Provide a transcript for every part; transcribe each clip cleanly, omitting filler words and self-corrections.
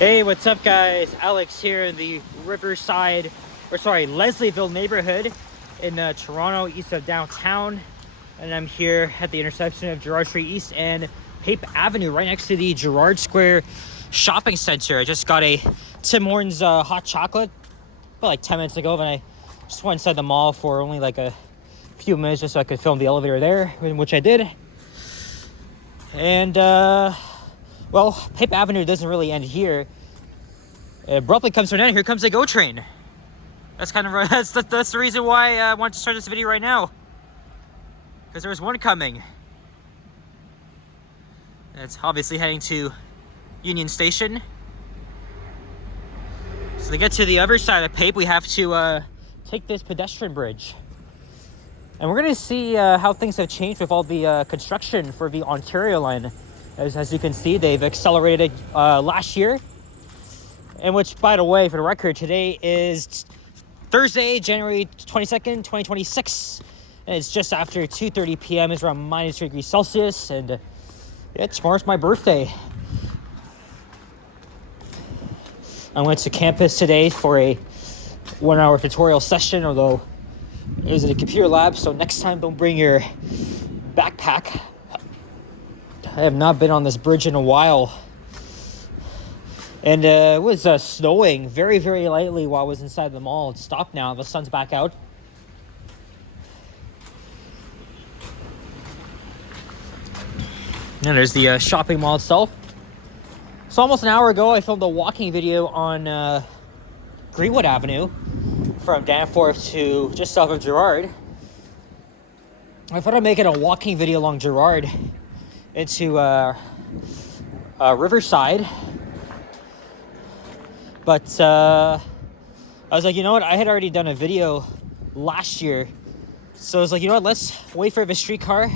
Hey, what's up guys? Alex here in the Leslieville neighborhood in Toronto, east of downtown. And I'm here at the intersection of Gerrard Street East and Pape Avenue, right next to the Gerrard Square Shopping Center. I just got a Tim Hortons hot chocolate about like 10 minutes ago, and I just went inside the mall for only like a few minutes just so I could film the elevator there, which I did. And well, Pape Avenue doesn't really end here. It abruptly comes to an end. Here comes the GO train. That's kind of that's the reason why I wanted to start this video right now, because there was one coming. It's obviously heading to Union Station. So to get to the other side of Pape, we have to take this pedestrian bridge. And we're going to see how things have changed with all the construction for the Ontario line. As you can see, they've accelerated last year. And which, by the way, for the record, today is Thursday, January 22nd, 2026. And it's just after 2:30 p.m. It's around minus 3 degrees Celsius. And yeah, tomorrow's my birthday. I went to campus today for a 1-hour tutorial session, although it was in a computer lab. So next time, don't bring your backpack. I have not been on this bridge in a while. And it was snowing very, very lightly while I was inside the mall. It's stopped now. The sun's back out. And there's the shopping mall itself. So almost an hour ago, I filmed a walking video on Greenwood Avenue from Danforth to just south of Gerrard. I thought I'd make it a walking video along Gerrard into Riverside. But I was like, you know what? I had already done a video last year. So I was like, you know what? Let's wait for the streetcar,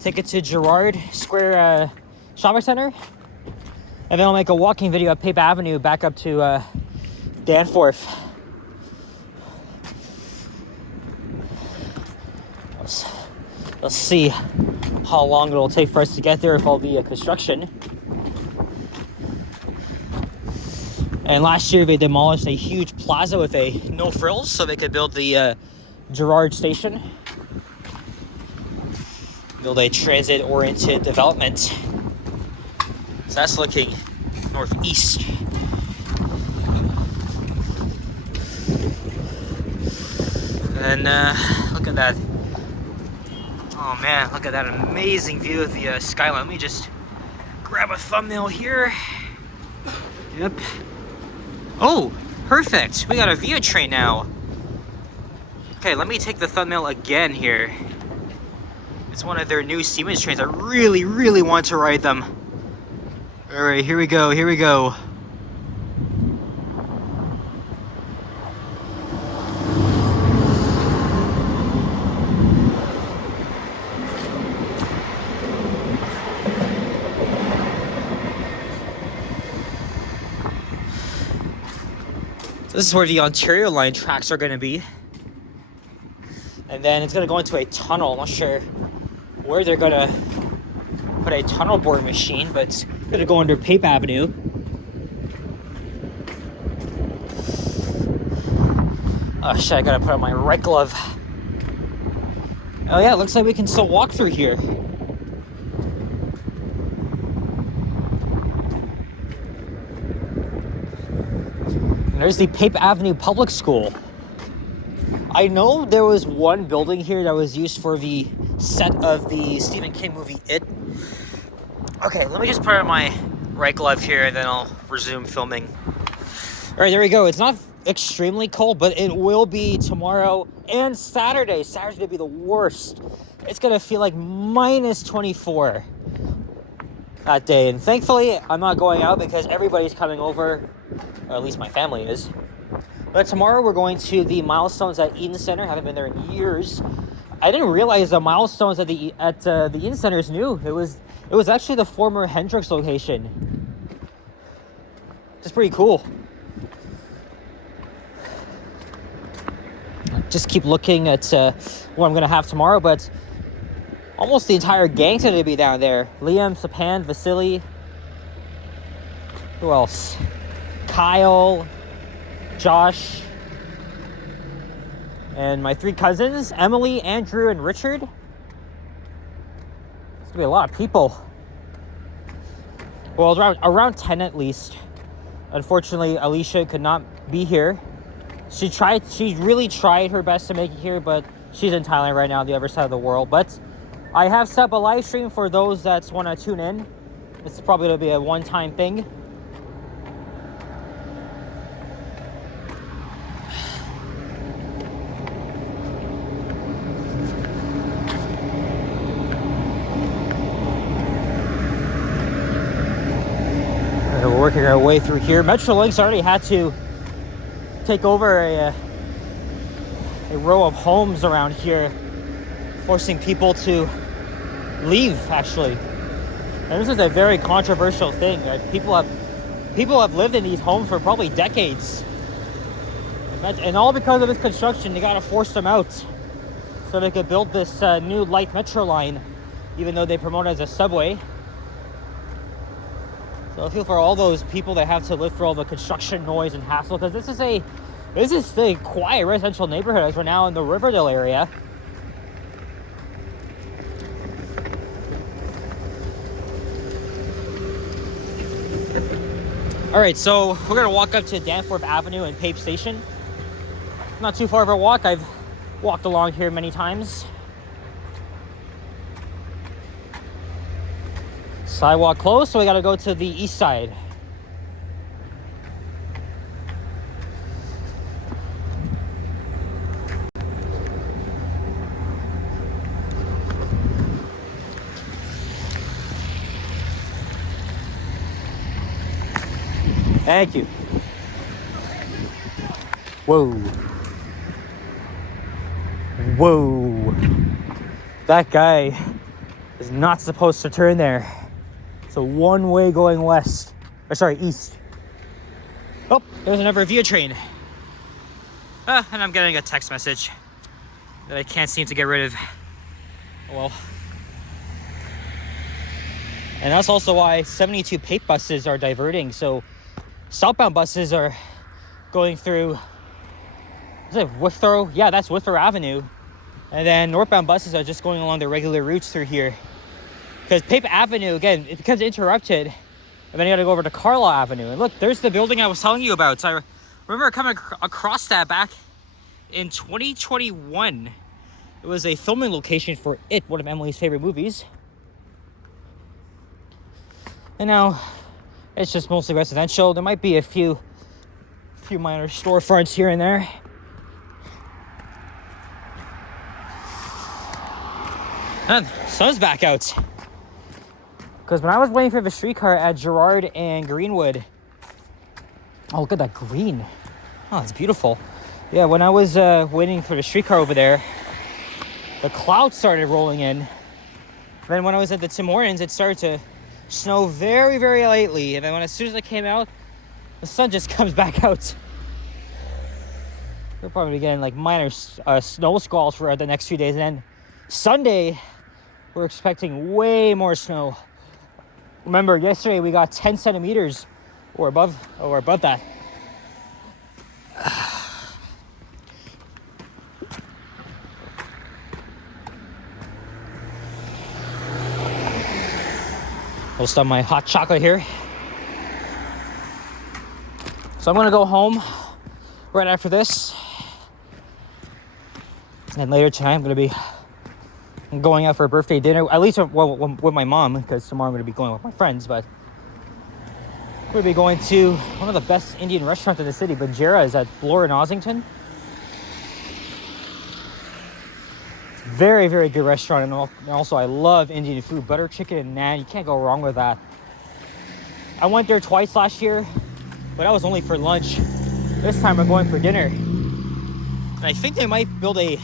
take it to Gerrard Square Shopping Center. And then I'll make a walking video at Pape Avenue back up to Danforth. Let's see how long it'll take for us to get there with all the construction. And last year they demolished a huge plaza with a no frills so they could build the Gerrard station. Build a transit-oriented development. So that's looking northeast. And look at that. Oh man, look at that amazing view of the skyline. Let me just grab a thumbnail here. Yep. Oh, perfect. We got a Via train now. Okay, let me take the thumbnail again here. It's one of their new Siemens trains. I really, really want to ride them. All right, here we go, here we go. This is where the Ontario line tracks are going to be. And then it's going to go into a tunnel. I'm not sure where they're going to put a tunnel boring machine, but it's going to go under Pape Avenue. Oh shit, I got to put on my right glove. Oh yeah, it looks like we can still walk through here. There's the Pape Avenue Public School. I know there was one building here that was used for the set of the Stephen King movie It. Okay, let me just put on my right glove here and then I'll resume filming. All right, there we go. It's not extremely cold, but it will be tomorrow and Saturday. Saturday's gonna be the worst. It's gonna feel like minus 24 that day. And thankfully, I'm not going out because everybody's coming over. Or at least my family is. But tomorrow we're going to the Milestones at Eden Center. Haven't been there in years. I didn't realize the Milestones at the Eden Center is new. It was actually the former Hendrix location. Just pretty cool. Just keep looking at what I'm gonna have tomorrow, but almost the entire gang's gonna be down there. Liam, Sapan, Vasily. Who else? Kyle, Josh, and my 3 cousins, Emily, Andrew, and Richard. It's gonna be a lot of people. Well, around 10 at least. Unfortunately, Alicia could not be here. She really tried her best to make it here, but she's in Thailand right now, the other side of the world. But I have set up a live stream for those that want to tune in. It's probably going to be a one-time thing. We're working our way through here. Metrolinx already had to take over a row of homes around here, forcing people to leave, actually. And this is a very controversial thing. People have lived in these homes for probably decades. And all because of this construction, they gotta force them out so they could build this new light metro line, even though they promote it as a subway. So I feel for all those people that have to live through all the construction noise and hassle, because this is a quiet residential neighborhood as we're now in the Riverdale area. All right, so we're gonna walk up to Danforth Avenue and Pape Station. Not too far of a walk. I've walked along here many times. Sidewalk closed, so we gotta go to the east side. Thank you. Whoa. Whoa. That guy is not supposed to turn there. It's a one-way going west. Or sorry, east. Oh, there's another Via train. And I'm getting a text message that I can't seem to get rid of. Oh, well. And that's also why 72 Pape buses are diverting. So southbound buses are going through, is it Withrow? Yeah, that's Withrow Avenue. And then northbound buses are just going along the regular routes through here. Because Pape Avenue, again, it becomes interrupted. And then you gotta go over to Carlaw Avenue. And look, there's the building I was telling you about. So I remember coming across that back in 2021. It was a filming location for It, one of Emily's favorite movies. And now it's just mostly residential. There might be a few minor storefronts here and there. And sun's back out. Because when I was waiting for the streetcar at Gerrard and Greenwood, oh, look at that green. Oh, it's beautiful. Yeah, when I was waiting for the streetcar over there, the clouds started rolling in. Then when I was at the Tim Hortons, it started to snow very, very lightly. And then as soon as I came out, the sun just comes back out. We're probably getting like minor snow squalls for the next few days. And then Sunday, we're expecting way more snow. Remember, yesterday we got 10 centimeters or above that. I'll stop my hot chocolate here. So I'm gonna go home right after this. And later tonight I'm gonna be going out for a birthday dinner, at least with my mom, because tomorrow I'm going to be going with my friends, but we're going to be going to one of the best Indian restaurants in the city. Banjara is at Bloor in Ossington. It's a very, very good restaurant, and also I love Indian food. Butter chicken and naan, you can't go wrong with that. I went there twice last year, but that was only for lunch. This time we're going for dinner. And I think they might build a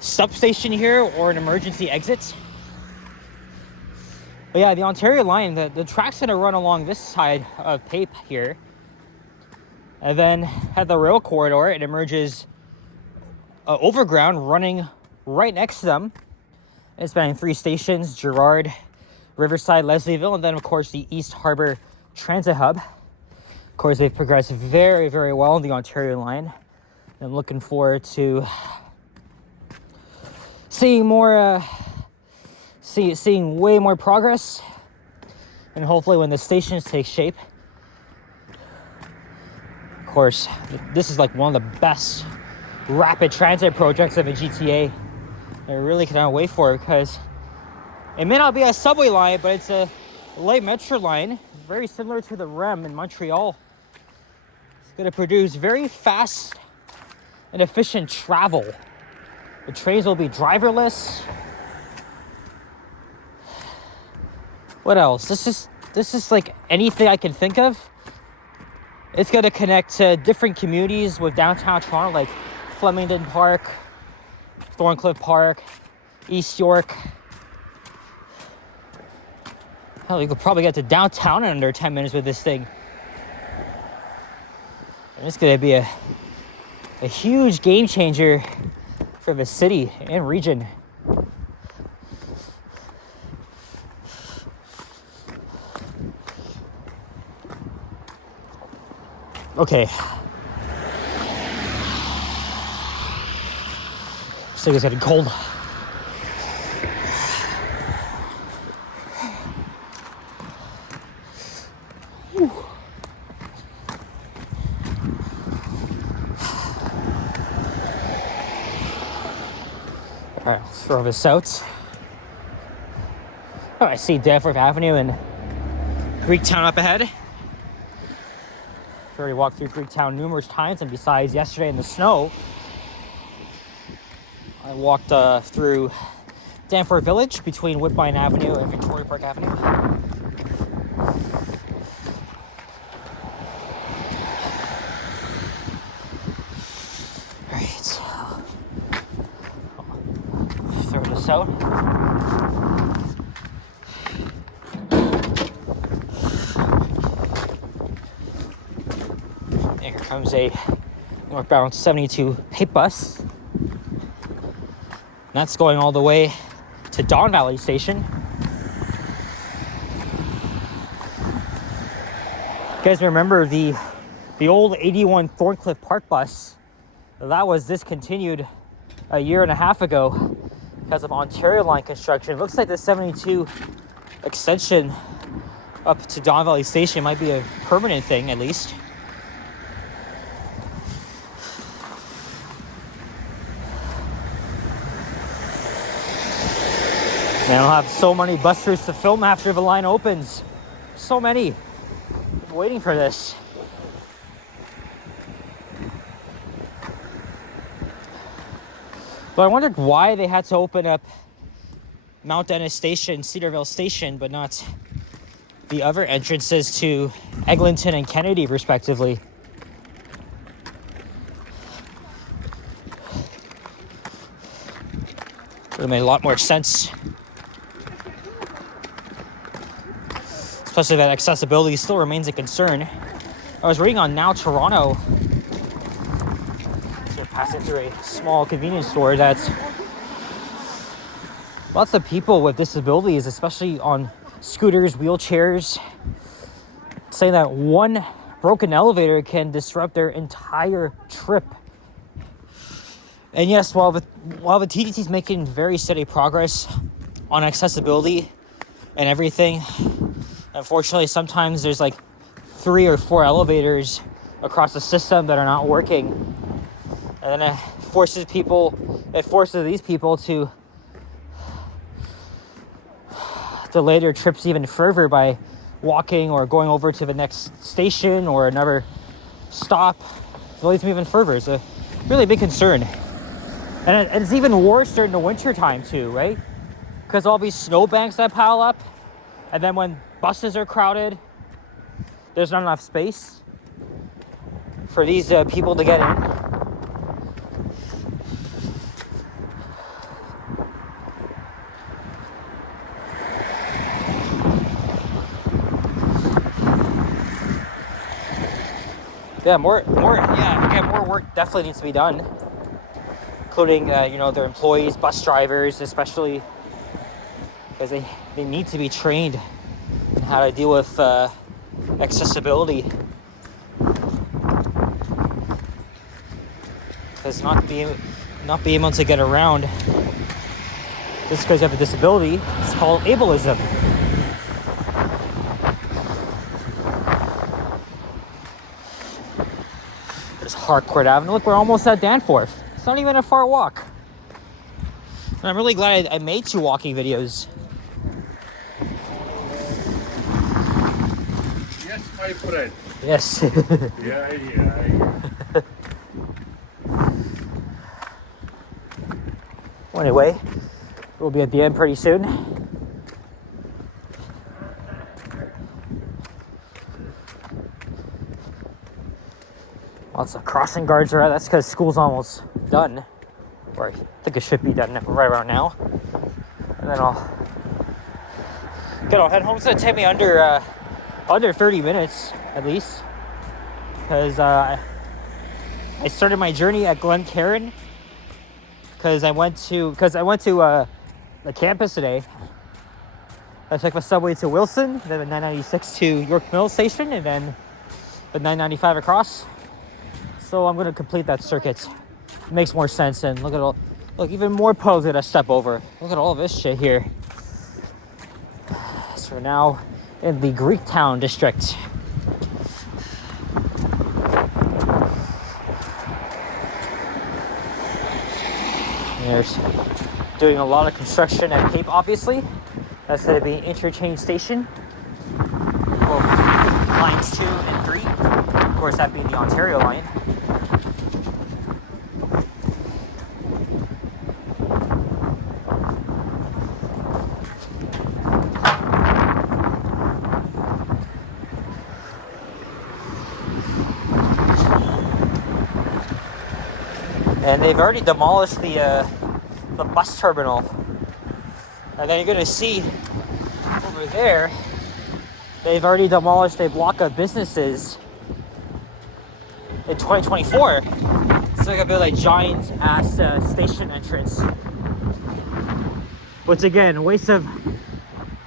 substation here or an emergency exit. But yeah, the Ontario line, the track's gonna run along this side of Pape here, and then at the rail corridor it emerges overground running right next to them. It's spanning 3 stations: Gerrard, Riverside, Leslieville, and then of course the East Harbour Transit Hub. Of course, they've progressed very, very well on the Ontario line. I'm looking forward to seeing more, seeing way more progress, and hopefully when the stations take shape. Of course, this is like one of the best rapid transit projects of the GTA. I really cannot wait for it because it may not be a subway line, but it's a light metro line, very similar to the REM in Montreal. It's going to produce very fast and efficient travel. The trains will be driverless. What else? This is like anything I can think of. It's going to connect to different communities with downtown Toronto, like Flemington Park, Thorncliffe Park, East York. Hell, you could probably get to downtown in under 10 minutes with this thing. And it's going to be a huge game changer for the city and region. Okay. This thing is getting cold. Whew. All right, let's throw this out. Oh, I see Danforth Avenue and Greektown up ahead. I've already walked through Greektown numerous times, and besides yesterday in the snow, I walked through Danforth Village between Woodbine Avenue and Victoria Park Avenue. All right, throw this out. Here comes a northbound 72 Pape bus. And that's going all the way to Don Valley Station. You guys remember the old 81 Thorncliffe Park bus? That was discontinued a year and a half ago because of Ontario line construction. It looks like the 72 extension up to Don Valley Station might be a permanent thing, at least. And I'll have so many bus routes to film after the line opens. So many. I'm waiting for this. But I wondered why they had to open up Mount Dennis Station, Cedarville Station, but not the other entrances to Eglinton and Kennedy, respectively. Would have made a lot more sense. Especially that accessibility still remains a concern. I was reading on Now Toronto, so passing through a small convenience store, that lots of people with disabilities, especially on scooters, wheelchairs, saying that one broken elevator can disrupt their entire trip. And yes, while the TTC is making very steady progress on accessibility and everything, unfortunately, sometimes there's like 3 or 4 elevators across the system that are not working. And then it forces these people to delay their trips even further by walking or going over to the next station or another stop. It delays them even further. It's a really big concern. And it's even worse during the winter time too, right? Because all these snowbanks that pile up, and then when buses are crowded, there's not enough space for these people to get in. Yeah, more work definitely needs to be done, including their employees, bus drivers especially, because they need to be trained on how to deal with accessibility because not being able to get around just because you have a disability, it's called ableism. There's Harcourt Avenue. Look, we're almost at Danforth. It's not even a far walk. And I'm really glad I made 2 walking videos. Yes, my friend. Yes. Yeah. Well, anyway, we'll be at the end pretty soon. Lots of crossing guards are out. That's because school's almost done. Or I think it should be done right around now. And then I'll head home. It's gonna take me under 30 minutes at least, because I started my journey at Glencairn because I went to the campus today. I took the subway to Wilson, then the 996 to York Mills Station, and then the 995 across. So I'm gonna complete that circuit. It makes more sense. And look, even more puddles that I step over. Look at all this shit here. So we're now in the Greektown district. There's doing a lot of construction at Pape, obviously. That's going to be an interchange station. Well, lines 2 and 3. Of course, that being the Ontario line. And they've already demolished the bus terminal. And then you're gonna see over there, they've already demolished a block of businesses in 2024. It's like a bit like giant ass station entrance. Which again, waste of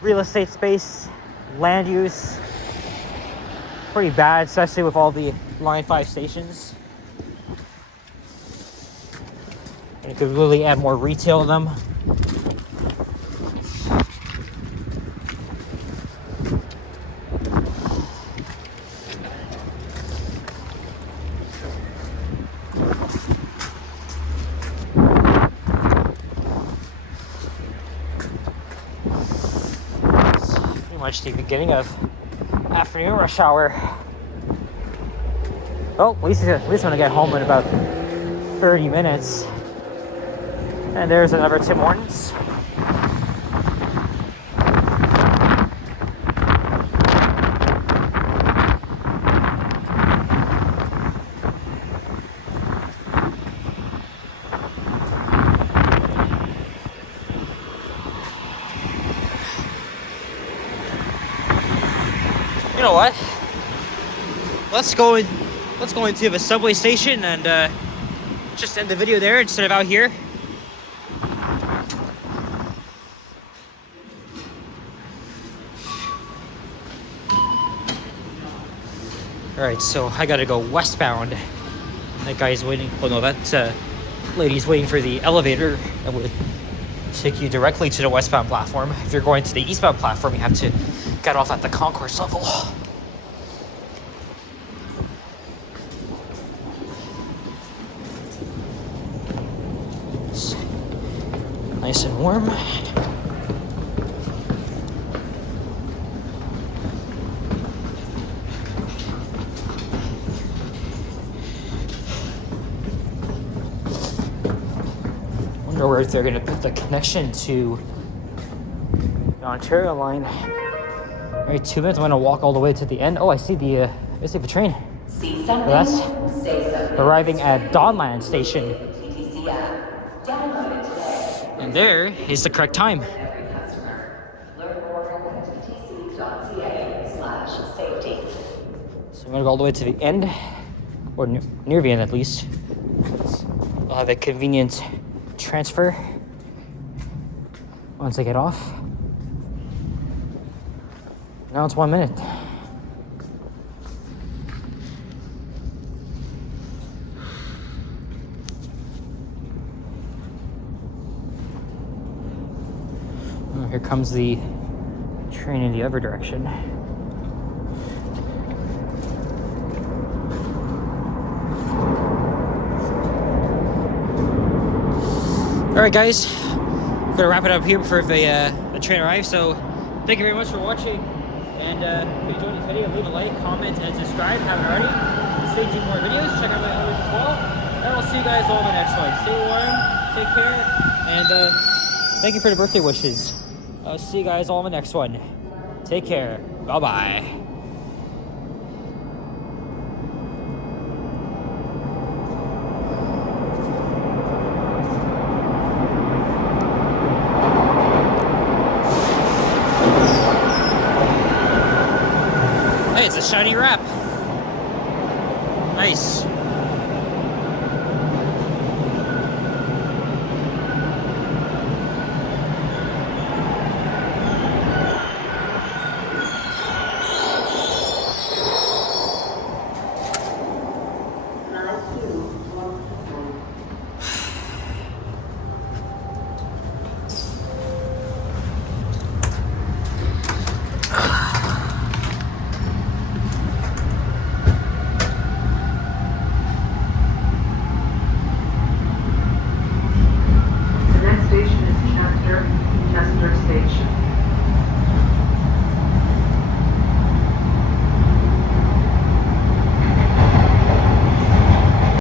real estate space, land use. Pretty bad, especially with all the Line 5 stations. And you could really add more retail to them. It's pretty much the beginning of afternoon rush hour. Well, at least I'm gonna get home in about 30 minutes. And there's another Tim Hortons. You know what? Let's go into the subway station and just end the video there instead of out here. Alright, so I gotta go westbound. That guy's waiting. Oh no, that lady's waiting for the elevator that would take you directly to the westbound platform. If you're going to the eastbound platform, you have to get off at the concourse level. It's nice and warm. Or if they're going to put the connection to the Ontario line. All right, 2 minutes. I'm going to walk all the way to the end. Oh, I see the train. See something? That's Say something. arriving at Donland Station. TTC app. Download it today. And there is the correct time. Every customer. Learn more at ttc.ca/safety. So I'm going to go all the way to the end, or near the end at least. I'll have a convenient transfer once I get off. Now it's 1 minute. Here comes the train in the other direction. All right, guys, I'm gonna wrap it up here before the train arrives. So, thank you very much for watching. And if you enjoyed this video, leave a like, comment, and subscribe. If you haven't already. Stay tuned for more videos. Check out my others as well. And I'll see you guys all in the next one. Stay warm, take care, and thank you for the birthday wishes. I'll see you guys all in the next one. Take care. Bye bye. Hey, it's a shiny wrap. Nice.